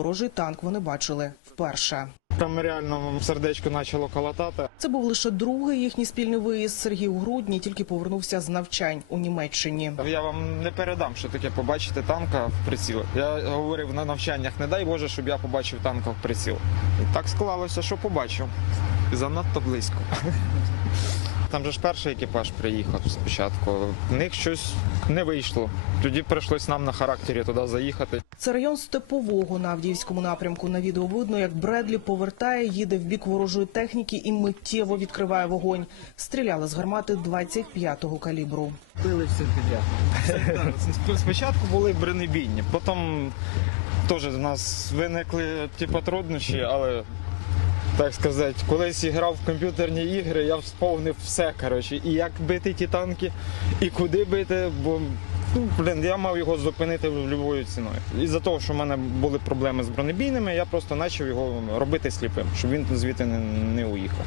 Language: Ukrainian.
Ворожий танк вони бачили вперше. Там реально сердечко почало колотати. Це був лише другий їхній спільний виїзд. Сергій у грудні тільки повернувся з навчань у Німеччині. Я вам не передам, що таке побачити танка в приціл. Я говорив на навчаннях, не дай Боже, щоб я побачив танка в приціл. І так склалося, що побачив. І занадто близько. Там же ж перший екіпаж приїхав спочатку. В них щось не вийшло. Тоді прийшлось нам на характері туди заїхати. Це район Степового на Авдіївському напрямку. На відео видно, як Бредлі повертає, їде в бік ворожої техніки і миттєво відкриває вогонь. Стріляли з гармати 25-го калібру. Били все підряд. Спочатку були бронебійні, потім теж в нас виникли типу, труднощі, але так сказати, колись грав в комп'ютерні ігри, я сповнив все. коротше, І як бити ті танки, і куди бити, бо ну, блин, я мав його зупинити будь-якою ціною. Із-за того, що в мене були проблеми з бронебійними, я просто почав його робити сліпим, щоб він звідти не, не уїхав.